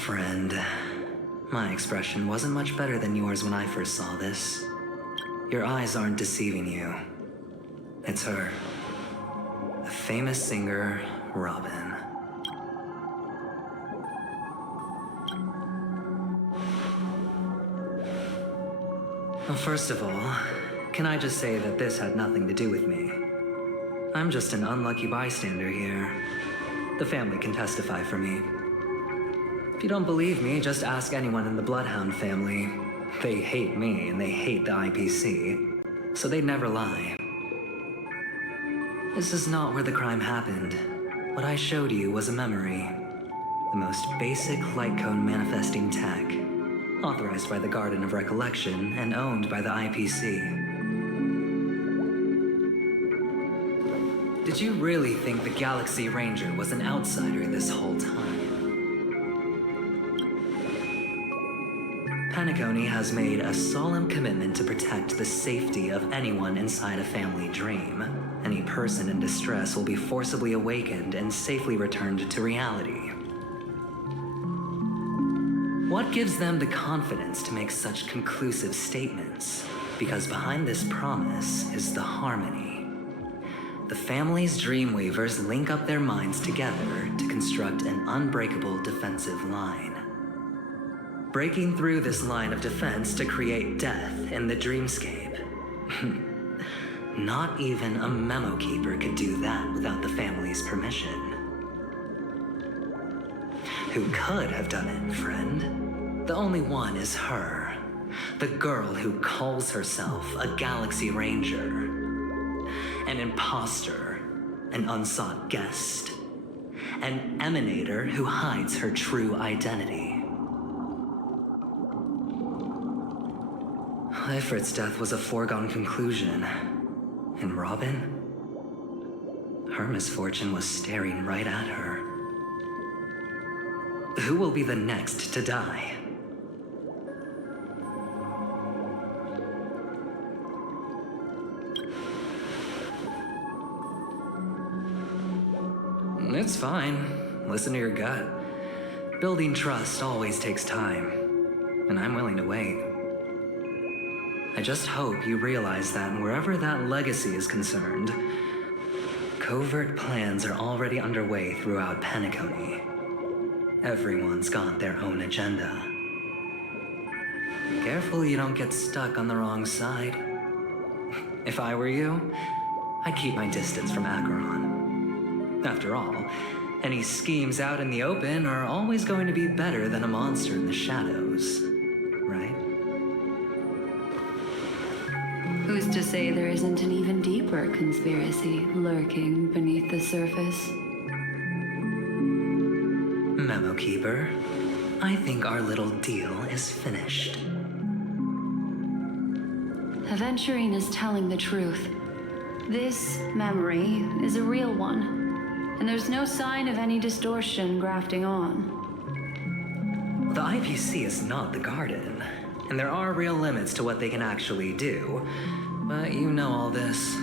friend. My expression wasn't much better than yours when I first saw this. Your eyes aren't deceiving you. It's her. The famous singer, Robin. Well, first of all, can I just say that this had nothing to do with me? I'm just an unlucky bystander here. The family can testify for me. If you don't believe me, just ask anyone in the Bloodhound family. They hate me and they hate the IPC, so they'd never lie. This is not where the crime happened. What I showed you was a memory. The most basic light cone manifesting tech, authorized by the Garden of Recollection and owned by the IPC. Did you really think the Galaxy Ranger was an outsider this whole time? Penacony has made a solemn commitment to protect the safety of anyone inside a family dream. Any person in distress will be forcibly awakened and safely returned to reality. What gives them the confidence to make such conclusive statements? Because behind this promise is the harmony. The family's Dreamweavers link up their minds together to construct an unbreakable defensive line. Breaking through this line of defense to create death in the dreamscape. Not even a memo keeper could do that without the family's permission. Who could have done it, friend? The only one is her. The girl who calls herself a Galaxy Ranger. An imposter, an unsought guest, an emanator who hides her true identity. Ifrit's death was a foregone conclusion. And Robin? Her misfortune was staring right at her. Who will be the next to die? It's fine. Listen to your gut. Building trust always takes time, and I'm willing to wait. I just hope you realize that wherever that legacy is concerned, covert plans are already underway throughout Penacony. Everyone's got their own agenda. Careful you don't get stuck on the wrong side. If I were you, I'd keep my distance from Acheron. After all, any schemes out in the open are always going to be better than a monster in the shadows, right? Who's to say there isn't an even deeper conspiracy lurking beneath the surface? Memo Keeper, I think our little deal is finished. Aventurine is telling the truth. This memory is a real one. And there's no sign of any distortion grafting on. The IPC is not the Garden, and there are real limits to what they can actually do, but you know all this.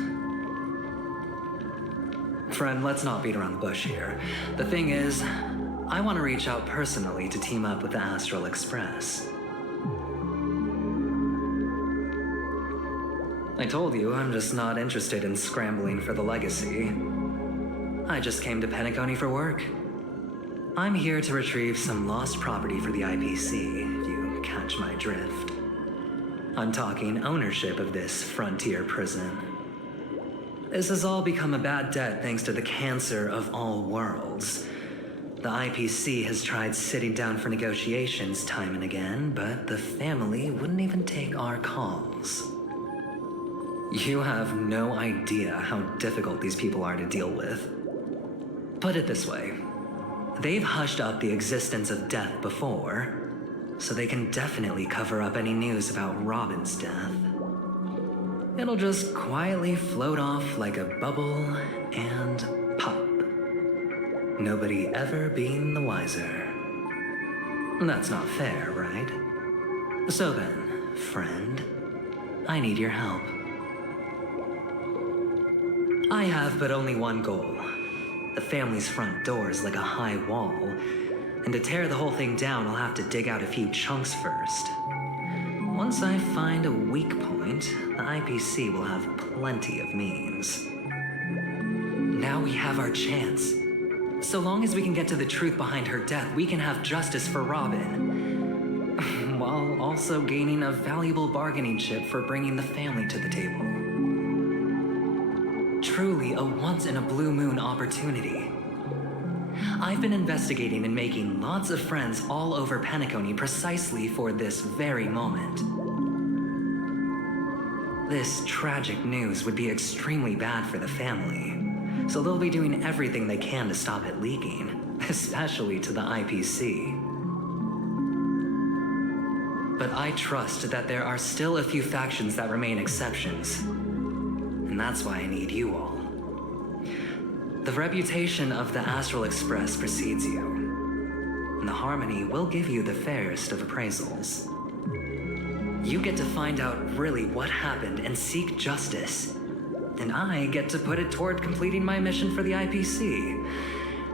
Friend, let's not beat around the bush here. The thing is, I want to reach out personally to team up with the Astral Express. I told you I'm just not interested in scrambling for the legacy. I just came to Penacony for work. I'm here to retrieve some lost property for the IPC, if you catch my drift. I'm talking ownership of this frontier prison. This has all become a bad debt thanks to the cancer of all worlds. The IPC has tried sitting down for negotiations time and again, but the family wouldn't even take our calls. You have no idea how difficult these people are to deal with. Put it this way, they've hushed up the existence of death before, so they can definitely cover up any news about Robin's death. It'll just quietly float off like a bubble and pop. Nobody ever being the wiser. That's not fair, right? So then, friend, I need your help. I have but only one goal. The family's front door is like a high wall, And to tear the whole thing down, I'll have to dig out a few chunks first. Once I find a weak point, the IPC will have plenty of means. Now we have our chance. So long as we can get to the truth behind her death, we can have justice for Robin, while also gaining a valuable bargaining chip for bringing the family to the table. Truly a once-in-a-blue-moon opportunity. I've been investigating and making lots of friends all over Penacony precisely for this very moment. This tragic news would be extremely bad for the family, so they'll be doing everything they can to stop it leaking, especially to the IPC. But I trust that there are still a few factions that remain exceptions, and that's why I need you all. The reputation of the Astral Express precedes you, and the Harmony will give you the fairest of appraisals. You get to find out really what happened and seek justice, and I get to put it toward completing my mission for the IPC.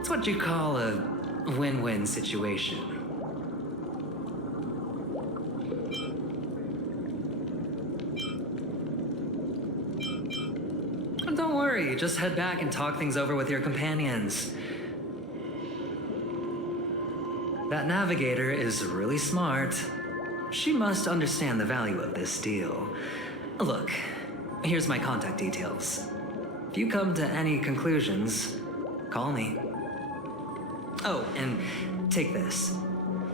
It's what you call a win-win situation. Don't worry, just head back and talk things over with your companions. That navigator is really smart. She must understand the value of this deal. Look, here's my contact details. If you come to any conclusions, call me. Oh, and take this.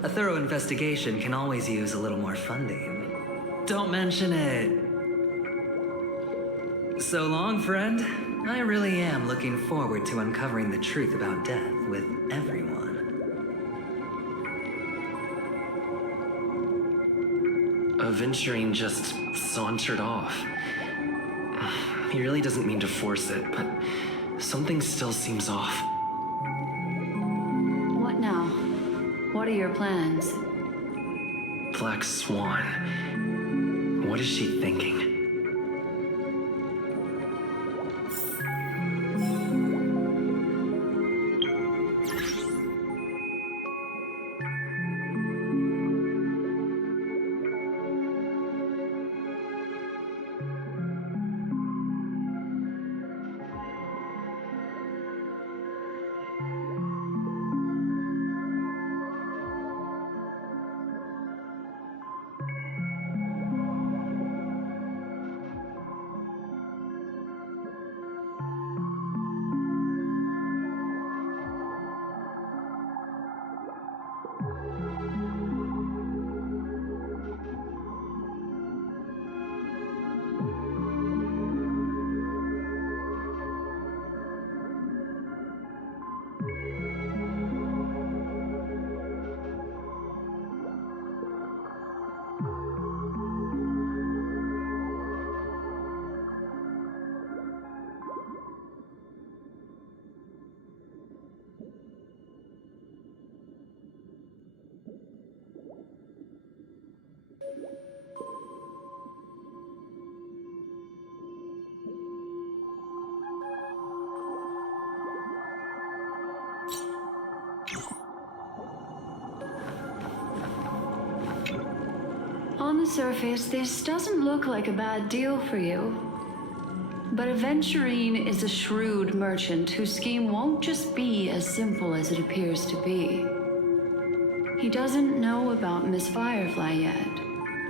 A thorough investigation can always use a little more funding. Don't mention it. So long, friend. I really am looking forward to uncovering the truth about death with everyone. Aventurine just sauntered off. He really doesn't mean to force it, but something still seems off. What now? What are your plans? Black Swan. What is she thinking? On the surface, this doesn't look like a bad deal for you. But Aventurine is a shrewd merchant whose scheme won't just be as simple as it appears to be. He doesn't know about Miss Firefly yet,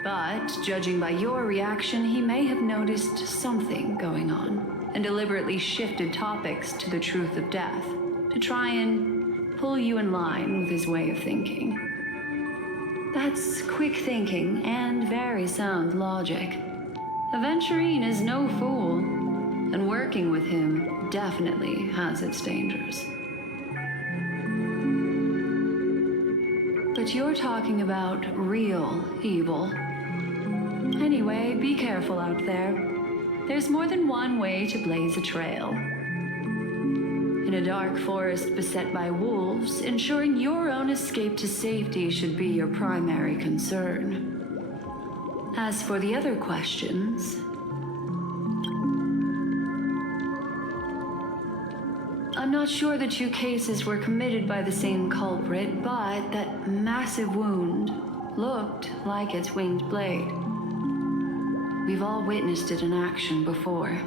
but judging by your reaction, he may have noticed something going on and deliberately shifted topics to the truth of death to try and pull you in line with his way of thinking. That's quick thinking and very sound logic. Aventurine is no fool, and working with him definitely has its dangers. But you're talking about real evil. Anyway, be careful out there. There's more than one way to blaze a trail. In a dark forest beset by wolves, ensuring your own escape to safety should be your primary concern. As for the other questions, I'm not sure the two cases were committed by the same culprit, but that massive wound looked like its winged blade. We've all witnessed it in action before.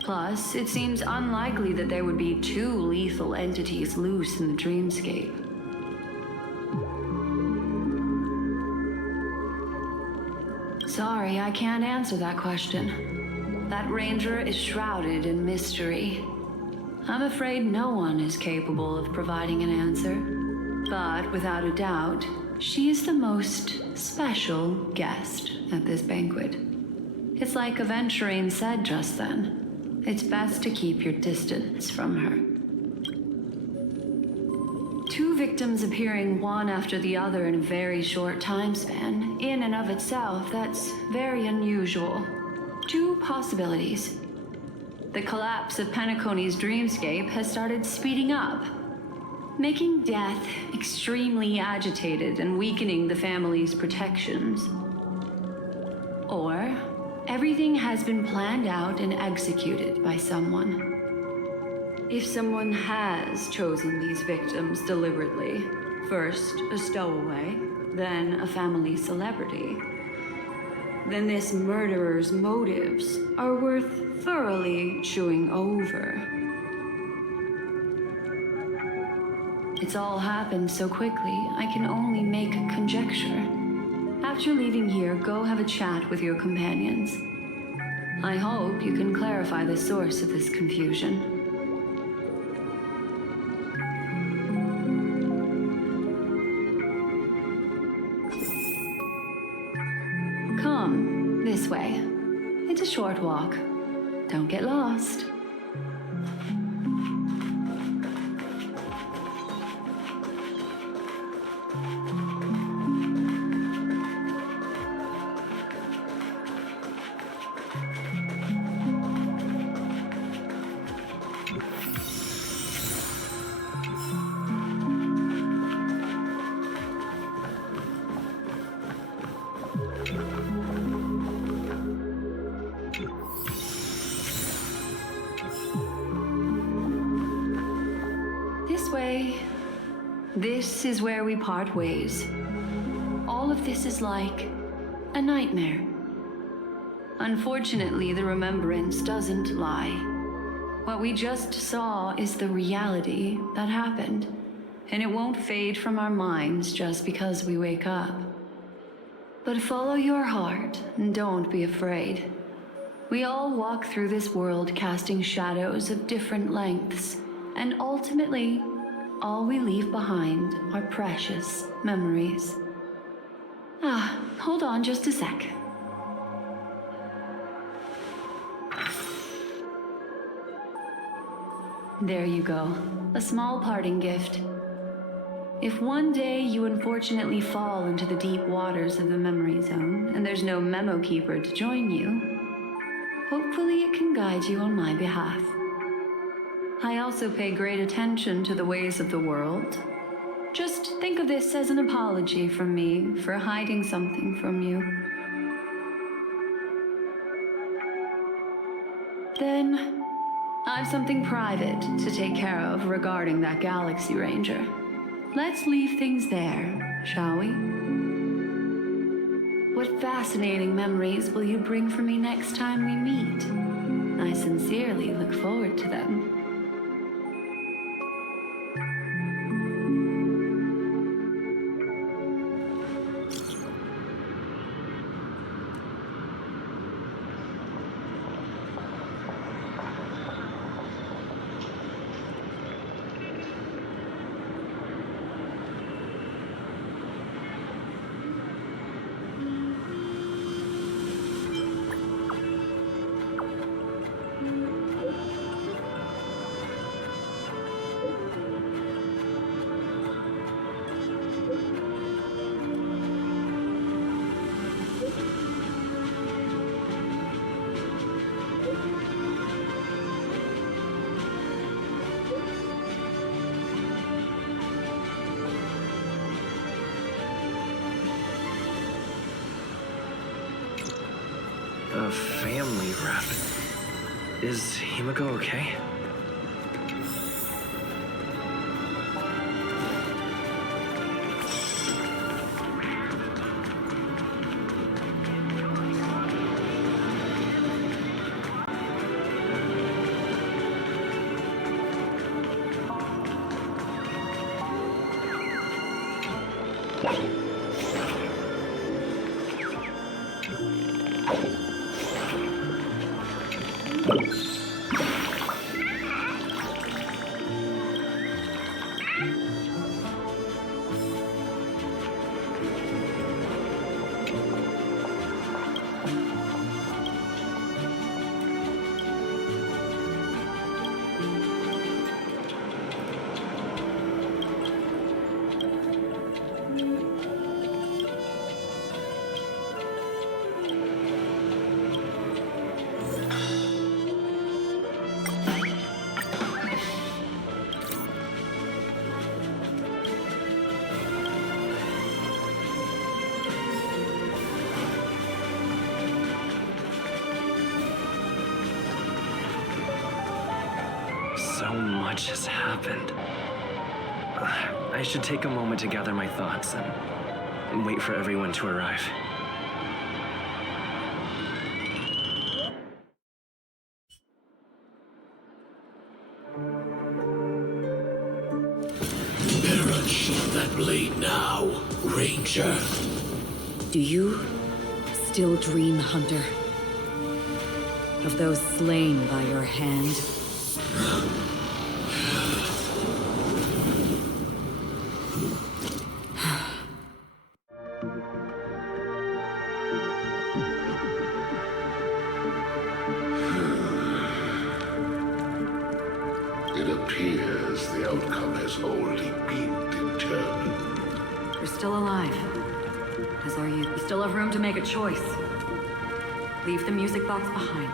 Plus, it seems unlikely that there would be two lethal entities loose in the dreamscape. Sorry, I can't answer that question. That ranger is shrouded in mystery. I'm afraid no one is capable of providing an answer. But without a doubt, she is the most special guest at this banquet. It's like Aventurine said just then. It's best to keep your distance from her. Two victims appearing one after the other in a very short time span, in and of itself, that's very unusual. Two possibilities. The collapse of Penacony's dreamscape has started speeding up, making death extremely agitated and weakening the family's protections. Or everything has been planned out and executed by someone. If someone has chosen these victims deliberately, first a stowaway, then a family celebrity, then this murderer's motives are worth thoroughly chewing over. It's all happened so quickly, I can only make conjecture. After leaving here, go have a chat with your companions. I hope you can clarify the source of this confusion. Come, this way. It's a short walk. Don't get lost. This is where we part ways. All of this is like a nightmare. Unfortunately, the remembrance doesn't lie. What we just saw is the reality that happened, and it won't fade from our minds just because we wake up. But follow your heart and don't be afraid. We all walk through this world casting shadows of different lengths, and ultimately, all we leave behind are precious memories. Hold on just a sec. There you go, a small parting gift. If one day you unfortunately fall into the deep waters of the memory zone and there's no memo keeper to join you, hopefully it can guide you on my behalf. I also pay great attention to the ways of the world. Just think of this as an apology from me for hiding something from you. Then, I've something private to take care of regarding that Galaxy Ranger. Let's leave things there, shall we? What fascinating memories will you bring for me next time we meet? I sincerely look forward to them. A family rep. Is Himiko okay? So much has happened. I should take a moment to gather my thoughts and wait for everyone to arrive. Better unsheath that blade now, Ranger. Do you still dream, Hunter? Of those slain by your hand? It appears the outcome has already been determined. You're still alive. As are you. You still have room to make a choice. Leave the music box behind,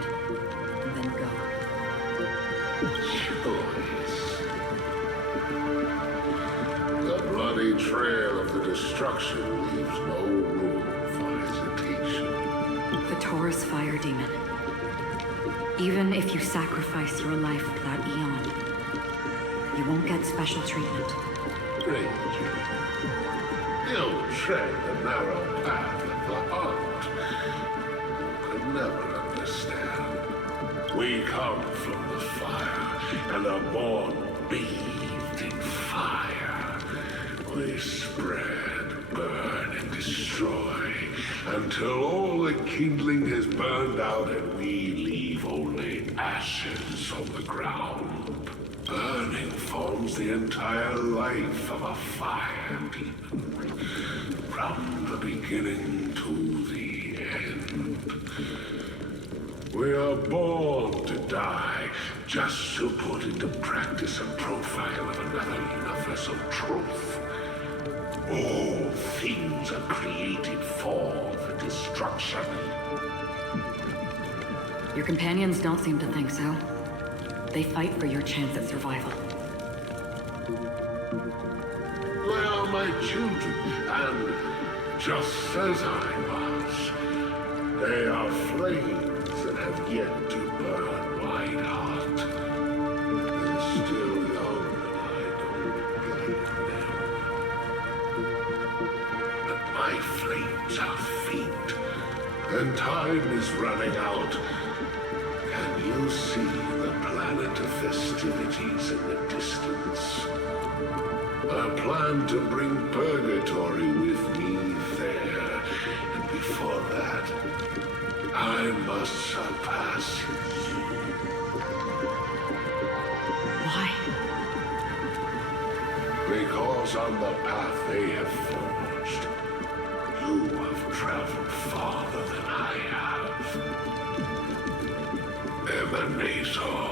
and then go. Choice. The bloody trail of the destruction leaves no room for hesitation. The Taurus Fire Demon. Even if you sacrifice your life for that eon, you won't get special treatment. Ranger, you tread the narrow path of the heart. You could never understand. We come from the fire and are born bathed in fire. We spread, burn, and destroy until all the kindling has burned out and we leave only ashes on the ground. Burning forms the entire life of a fire demon, from the beginning to the end. We are born to die just to put into practice a profile of another universal truth. All things are created for the destruction. Your companions don't seem to think so. They fight for your chance at survival. They are my children, and just as I was, they are flames that have yet to burn my heart. They're still young, and I don't blame them. But my flames are faint, and time is running out. Can you see the planet of festivities in the distance? I plan to bring purgatory with me there, and before that, I must surpass you. Why? Because on the path they have forged, you have traveled farther than I have. Emanator.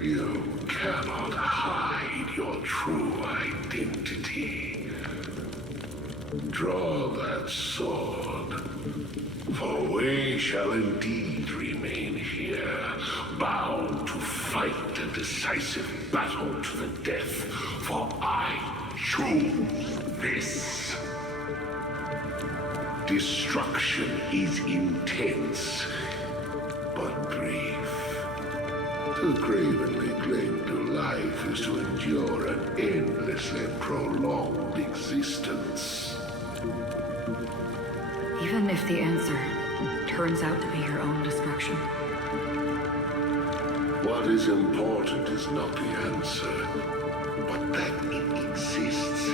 You cannot hide your true identity. Draw that sword, for we shall indeed remain here, bound to fight a decisive battle to the death, for I choose this. Destruction is intense, but brief. To cravenly cling to life is to endure an endlessly prolonged existence. Even if the answer turns out to be your own destruction. What is important is not the answer, but that it exists,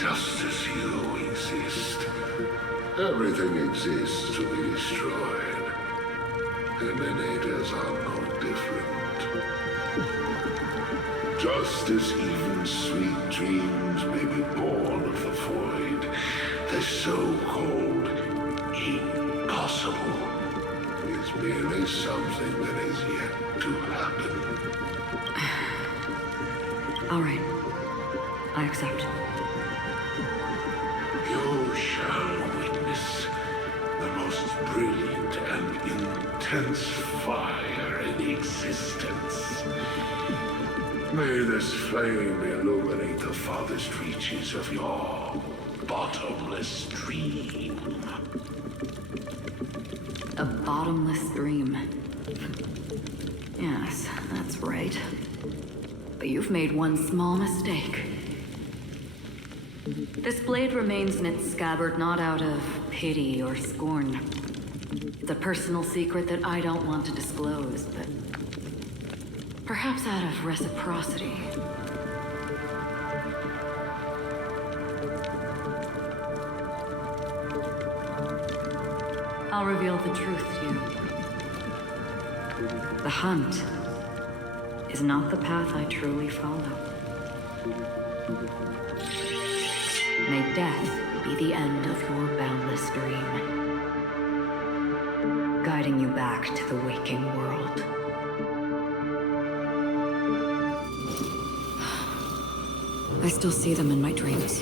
just as you exist. Everything exists to be destroyed. Emanators are no different. Just as even sweet dreams may be born of the void, the so-called impossible is merely something that is yet to happen. All right. I accept. You shall witness the most brilliant and intense fire in existence. May this flame illuminate the farthest reaches of your bottomless stream. A bottomless stream. Yes, that's right. But you've made one small mistake. This blade remains in its scabbard not out of pity or scorn. It's a personal secret that I don't want to disclose, but perhaps out of reciprocity. I'll reveal the truth to you. The hunt is not the path I truly follow. May death be the end of your boundless dream, guiding you back to the waking world. I still see them in my dreams.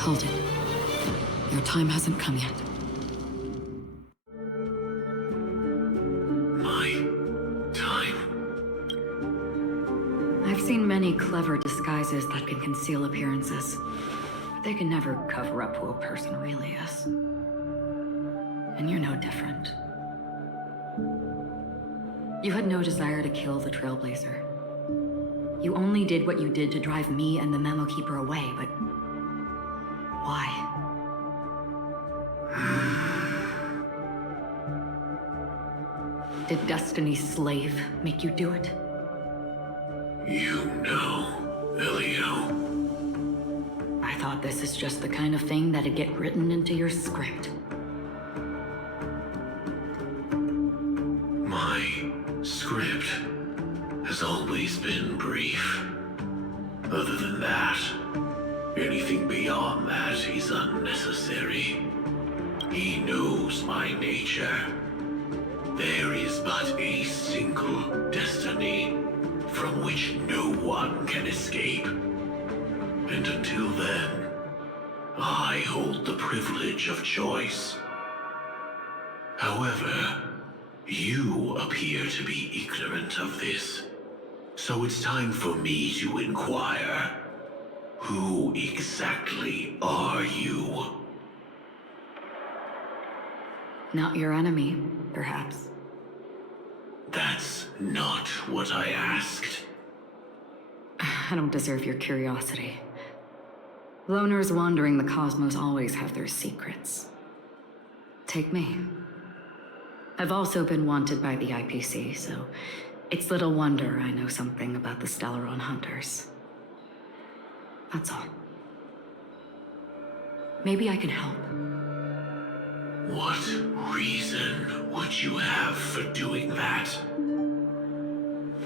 Hold it. Your time hasn't come yet. My time? I've seen many clever disguises that can conceal appearances. But they can never cover up who a person really is. And you're no different. You had no desire to kill the Trailblazer. You only did what you did to drive me and the Memo Keeper away, but why? Did Destiny's slave make you do it? You know, Elio. I thought this is just the kind of thing that'd get written into your script. My script has always been brief. Other than that, anything beyond that is unnecessary. He knows my nature. There is but a single destiny from which no one can escape. And until then, I hold the privilege of choice. However, you appear to be ignorant of this. So it's time for me to inquire. Who exactly are you? Not your enemy, perhaps. That's not what I asked. I don't deserve your curiosity. Loners wandering the cosmos always have their secrets. Take me. I've also been wanted by the IPC, so it's little wonder I know something about the Stellaron Hunters. That's all. Maybe I can help. What reason would you have for doing that?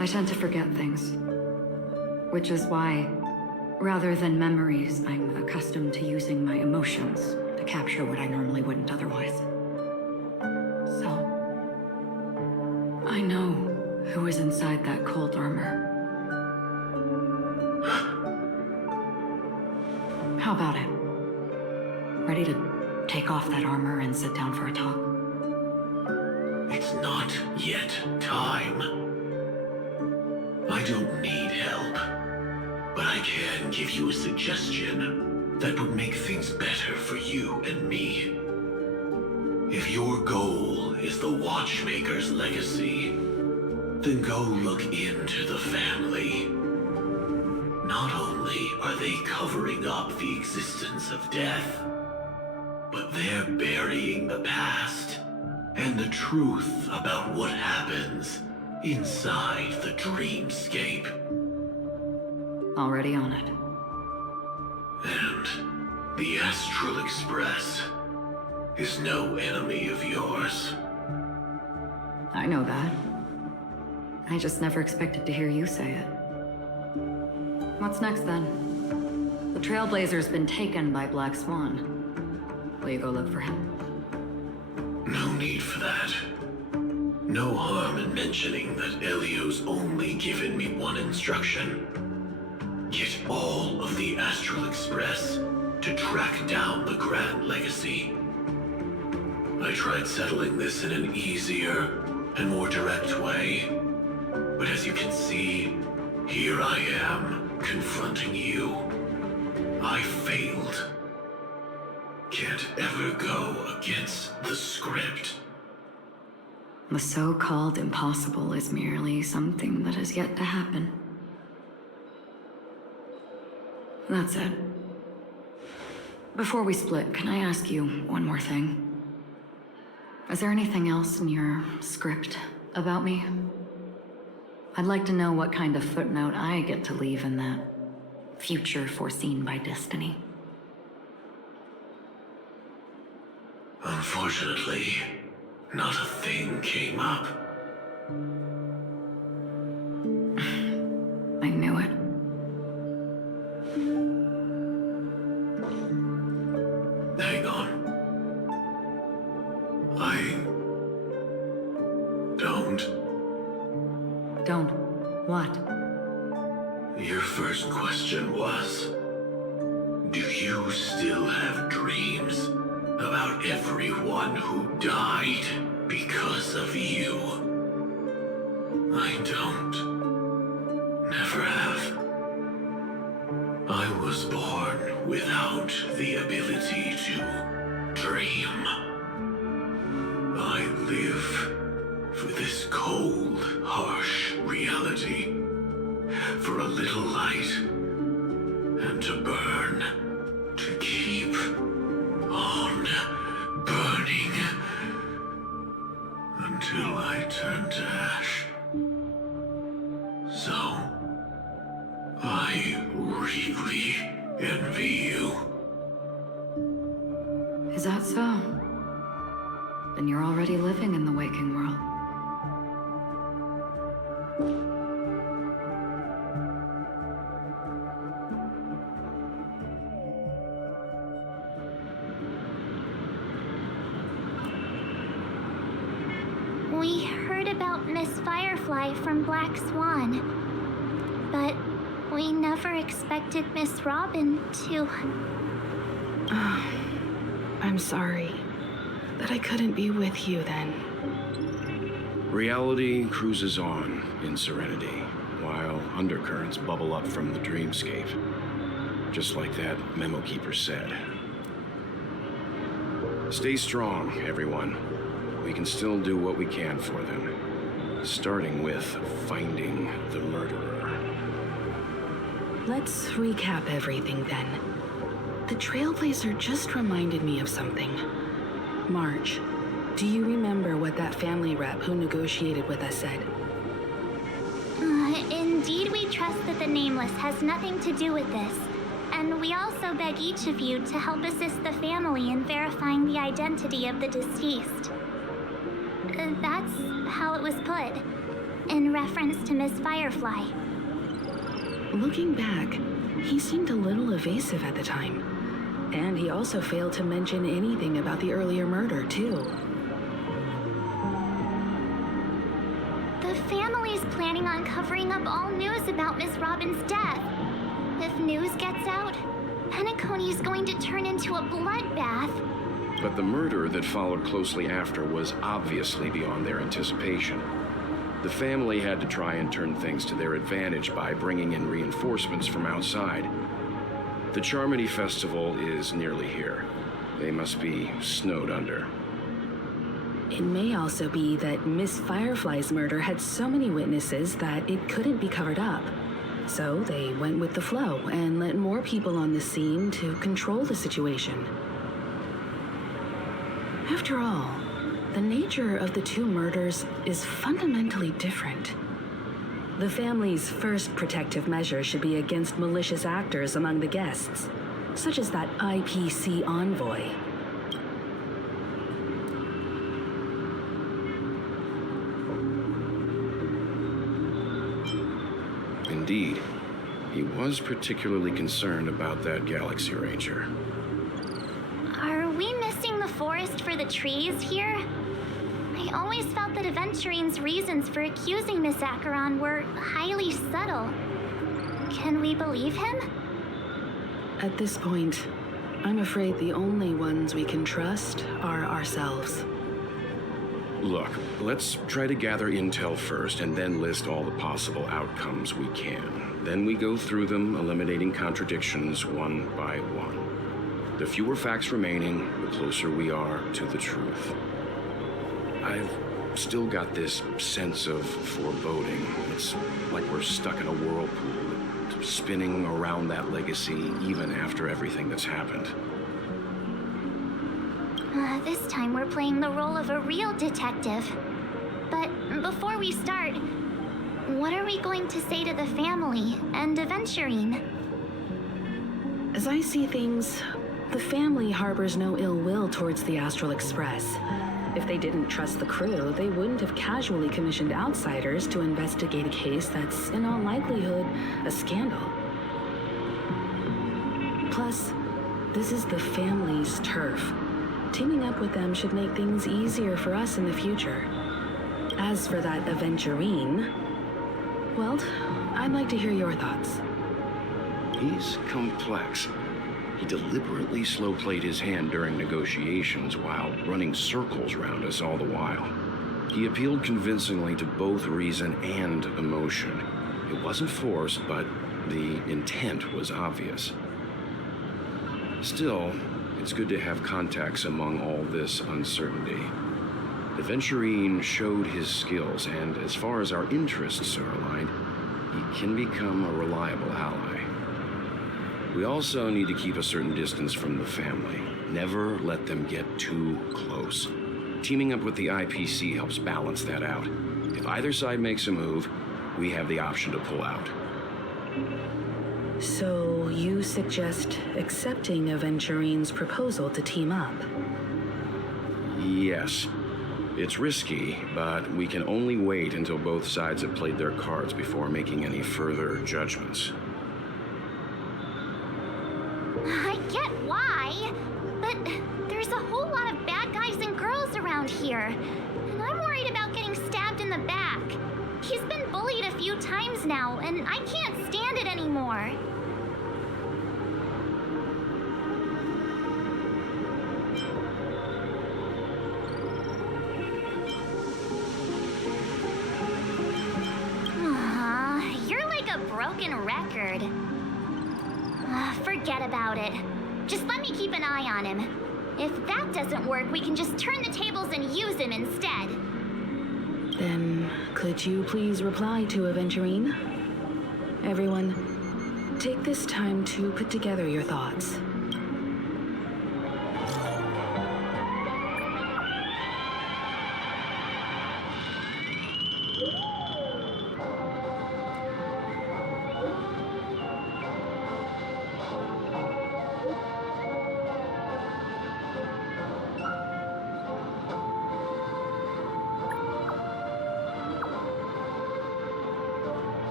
I tend to forget things. Which is why, rather than memories, I'm accustomed to using my emotions to capture what I normally wouldn't otherwise. So, I know who is inside that cold armor. How about it? Ready to take off that armor and sit down for a talk? It's not yet time. I don't need help, but I can give you a suggestion that would make things better for you and me. If your goal is the Watchmaker's legacy, then go look into the family. Not only are they covering up the existence of death, but they're burying the past and the truth about what happens inside the dreamscape. Already on it. And the Astral Express is no enemy of yours. I know that. I just never expected to hear you say it. What's next then? The Trailblazer's been taken by Black Swan. Will you go look for him? No need for that. No harm in mentioning that Elio's only given me one instruction. Get all of the Astral Express to track down the Grand Legacy. I tried settling this in an easier and more direct way, but as you can see, here I am, confronting you. I failed. Can't ever go against the script. The so-called impossible is merely something that has yet to happen. That's it. Before we split, can I ask you one more thing? Is there anything else in your script about me? I'd like to know what kind of footnote I get to leave in that future foreseen by destiny. Unfortunately, not a thing came up. I knew it. Hang on. Don't. What? Your first question was, do you still have dreams about everyone who died because of you? I don't. Never have. I was born without the ability to dream. I live for this cold, harsh reality. For a little light, and to burn, to keep on burning, until I turn to ash. So, I really envy you. Is that so? Then you're already living in the waking world. We heard about Miss Firefly from Black Swan, but we never expected Miss Robin to... I'm sorry that I couldn't be with you then. Reality cruises on in serenity, while undercurrents bubble up from the dreamscape. Just like that memo keeper said. Stay strong, everyone. We can still do what we can for them. Starting with finding the murderer. Let's recap everything then. The Trailblazer just reminded me of something. Marge, do you remember what that family rep who negotiated with us said? Indeed, we trust that the Nameless has nothing to do with this. And we also beg each of you to help assist the family in verifying the identity of the deceased. That's how it was put, in reference to Miss Firefly. Looking back, he seemed a little evasive at the time. And he also failed to mention anything about the earlier murder, too. The family's planning on covering up all news about Miss Robin's death. If news gets out, Penacony's going to turn into a bloodbath. But the murder that followed closely after was obviously beyond their anticipation. The family had to try and turn things to their advantage by bringing in reinforcements from outside. The Charmony Festival is nearly here. They must be snowed under. It may also be that Miss Firefly's murder had so many witnesses that it couldn't be covered up. So they went with the flow and let more people on the scene to control the situation. After all, the nature of the two murders is fundamentally different. The family's first protective measure should be against malicious actors among the guests, such as that IPC envoy. Indeed, he was particularly concerned about that Galaxy Ranger. Are we missing the forest for the trees here? I always felt that Aventurine's reasons for accusing Miss Acheron were highly subtle. Can we believe him? At this point, I'm afraid the only ones we can trust are ourselves. Look, let's try to gather intel first and then list all the possible outcomes we can. Then we go through them, eliminating contradictions one by one. The fewer facts remaining, the closer we are to the truth. I've still got this sense of foreboding. It's like we're stuck in a whirlpool, spinning around that legacy even after everything that's happened. This time we're playing the role of a real detective. But before we start, what are we going to say to the family and Aventurine? As I see things, the family harbors no ill will towards the Astral Express. If they didn't trust the crew, they wouldn't have casually commissioned outsiders to investigate a case that's, in all likelihood, a scandal. Plus, this is the family's turf. Teaming up with them should make things easier for us in the future. As for that Aventurine, well, I'd like to hear your thoughts. He's complex. He deliberately slow-played his hand during negotiations while running circles around us all the while. He appealed convincingly to both reason and emotion. It wasn't forced, but the intent was obvious. Still, it's good to have contacts among all this uncertainty. Aventurine showed his skills, and as far as our interests are aligned, he can become a reliable ally. We also need to keep a certain distance from the family. Never let them get too close. Teaming up with the IPC helps balance that out. If either side makes a move, we have the option to pull out. So you suggest accepting Aventurine's proposal to team up? Yes. It's risky, but we can only wait until both sides have played their cards before making any further judgments. I get why, but there's a whole lot of bad guys and girls around here, and I'm worried about getting stabbed in the back. He's been bullied a few times now, and I can't stand it anymore. You're like a broken record. Forget about it. Just let me keep an eye on him. If that doesn't work, we can just turn the tables and use him instead. Then, could you please reply to Aventurine? Everyone, take this time to put together your thoughts.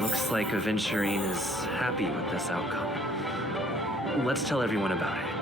Looks like Aventurine is happy with this outcome. Let's tell everyone about it.